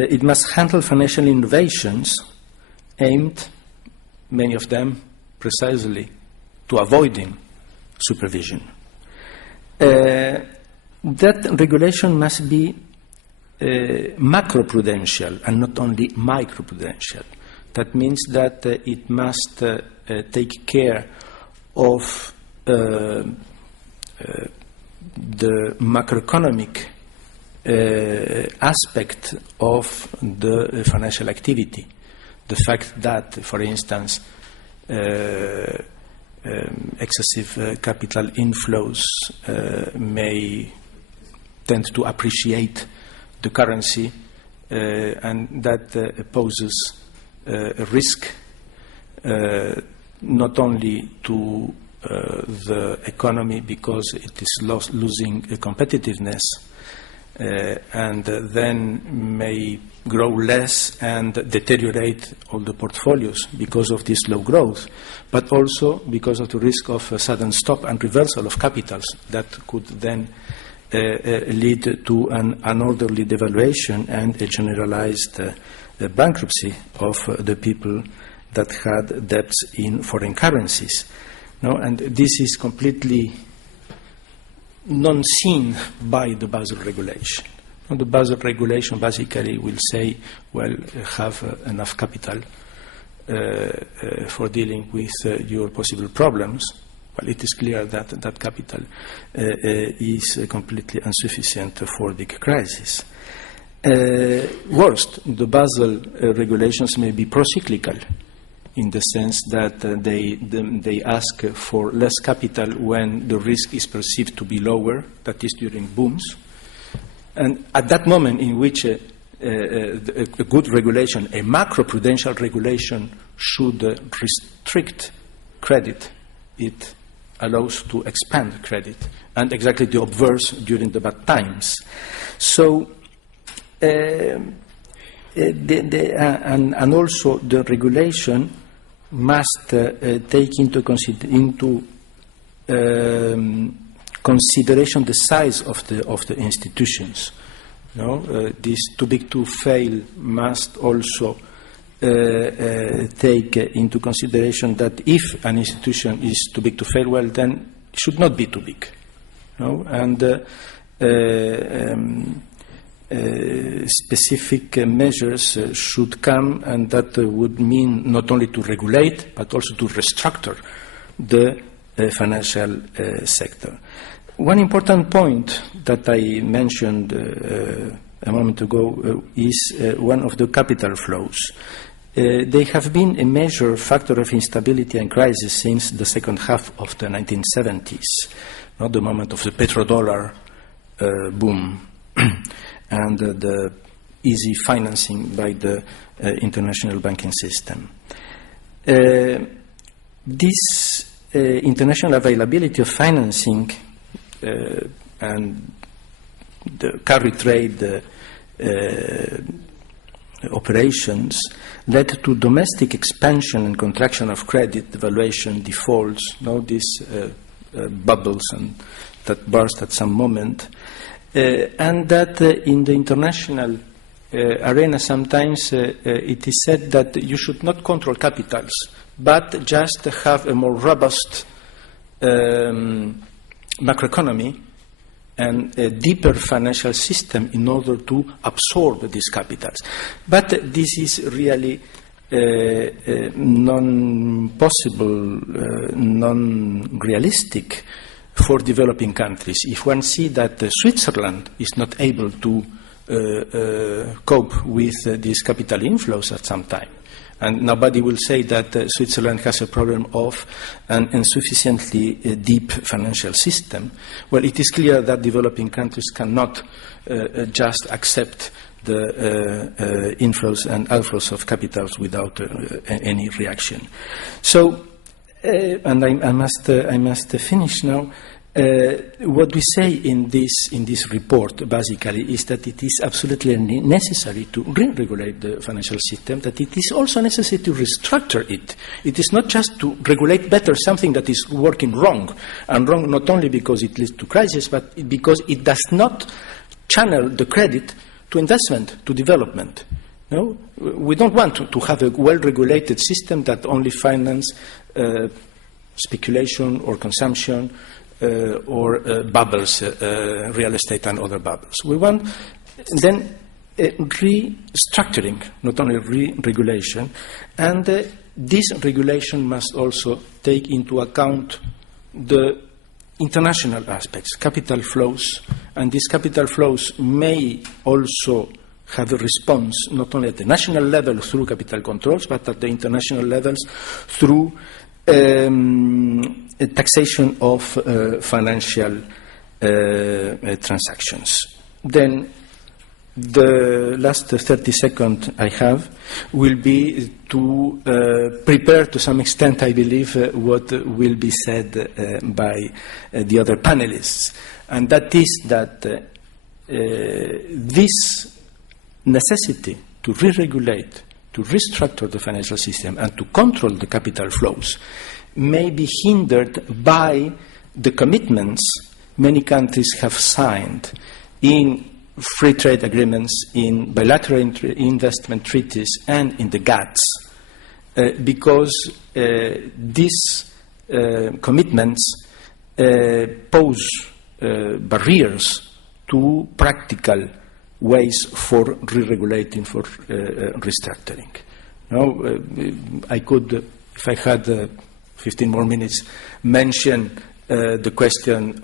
It must handle financial innovations aimed, many of them, precisely to avoiding supervision. That regulation must be macroprudential and not only microprudential. That means that it must take care of the macroeconomic aspect of the financial activity. The fact that, for instance, excessive capital inflows may tend to appreciate the currency, and that poses a risk not only to the economy because it is losing competitiveness and then may grow less and deteriorate all the portfolios because of this low growth, but also because of the risk of a sudden stop and reversal of capitals that could then lead to an unorderly devaluation and a generalized bankruptcy of the people that had debts in foreign currencies. No? And this is completely non-seen by the Basel regulation. The Basel regulation basically will say, well, have enough capital for dealing with your possible problems. Well, it is clear that that capital is completely insufficient for the crisis. Worst, the Basel regulations may be pro-cyclical in the sense that they ask for less capital when the risk is perceived to be lower, that is during booms. And at that moment in which a good regulation, a macroprudential regulation, should restrict credit, it allows to expand credit, and exactly the obverse during the bad times. So, and also the regulation must take into consideration the size of the institutions. This too big to fail must also take into consideration that if an institution is too big to fail, well, then it should not be too big. And specific measures should come, and that would mean not only to regulate, but also to restructure the financial sector. One important point that I mentioned a moment ago is one of the capital flows. They have been a major factor of instability and crisis since the second half of the 1970s, not the moment of the petrodollar boom and the easy financing by the international banking system. This international availability of financing and the carry trade operations led to domestic expansion and contraction of credit, devaluation, defaults, these bubbles and that burst at some moment, and that in the international arena sometimes it is said that you should not control capitals, but just have a more robust macroeconomy and a deeper financial system in order to absorb these capitals. But this is really non-possible, non-realistic for developing countries. If one sees that Switzerland is not able to cope with these capital inflows at some time, and nobody will say that Switzerland has a problem of an insufficiently deep financial system. Well, it is clear that developing countries cannot just accept the inflows and outflows of capitals without any reaction. So, and I must finish now. What we say in this report basically is that it is absolutely necessary to re-regulate the financial system, that it is also necessary to restructure it. It is not just to regulate better something that is working wrong, and wrong not only because it leads to crisis, but because it does not channel the credit to investment, to development. No? We don't want to have a well-regulated system that only finances speculation or consumption or bubbles, real estate and other bubbles. We want then restructuring, not only re-regulation, and this regulation must also take into account the international aspects, capital flows, and these capital flows may also have a response not only at the national level through capital controls, but at the international levels through taxation of financial transactions. Then the last 30 seconds I have will be to prepare to some extent, I believe, what will be said by the other panelists. And that is that this necessity to re-regulate, to restructure the financial system and to control the capital flows may be hindered by the commitments many countries have signed in free trade agreements, in bilateral investment treaties, and in the GATS, because these commitments pose barriers to practical ways for re-regulating, for restructuring. Now, I could, if I had 15 more minutes, mention the question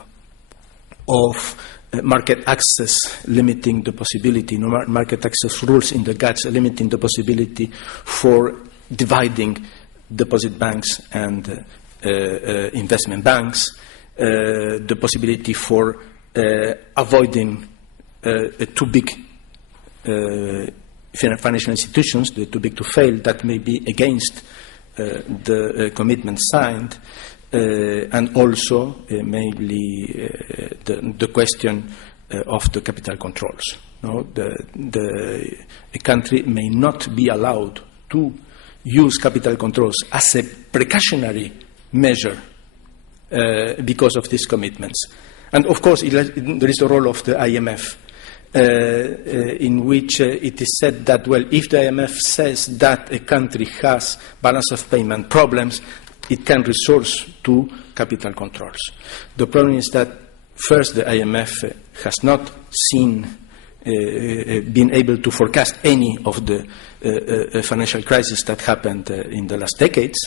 of market access limiting the possibility, market access rules in the GATS limiting the possibility for dividing deposit banks and investment banks, the possibility for avoiding too big financial institutions, the too big to fail, that may be against the commitment signed, and also mainly the question of the capital controls. No? A country may not be allowed to use capital controls as a precautionary measure because of these commitments. And of course, there is the role of the IMF, in which it is said that, well, if the IMF says that a country has balance of payment problems, it can resort to capital controls. The problem is that, first, the IMF has not been able to forecast any of the financial crises that happened in the last decades.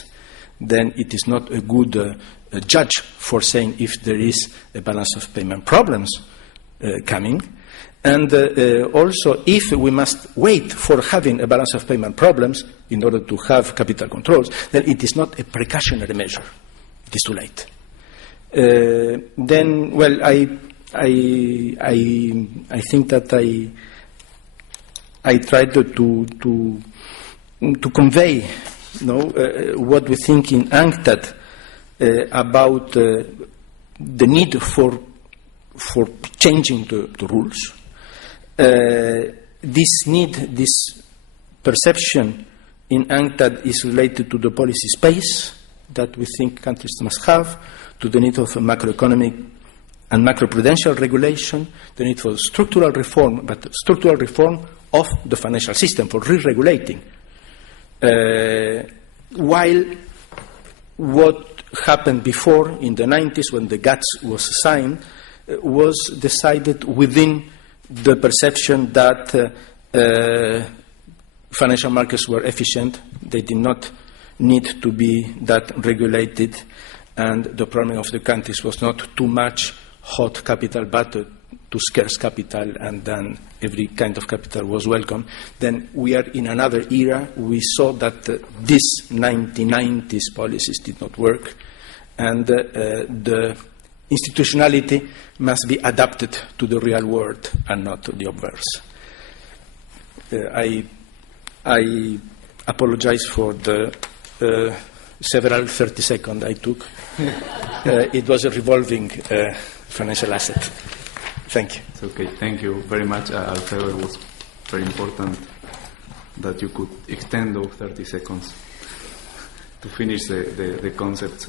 Then it is not a good judge for saying if there is a balance of payment problems coming. And also, if we must wait for having a balance of payment problems in order to have capital controls, then it is not a precautionary measure. It is too late. Then, well, I think that I tried to convey, what we think in UNCTAD about the need for changing the rules. This need, this perception in UNCTAD is related to the policy space that we think countries must have, to the need of macroeconomic and macroprudential regulation, the need for structural reform, but structural reform of the financial system, for re-regulating. While what happened before in the 90s when the GATS was signed was decided within the perception that financial markets were efficient, they did not need to be that regulated, and the problem of the countries was not too much hot capital but too scarce capital, and then every kind of capital was welcome. Then we are in another era. We saw that these 1990s policies did not work, and the institutionality must be adapted to the real world and not to the obverse. I apologize for the several 30 seconds I took. It was a revolving financial asset. Thank you. It's okay. Thank you very much, Alfredo. It was very important that you could extend those 30 seconds to finish the concepts.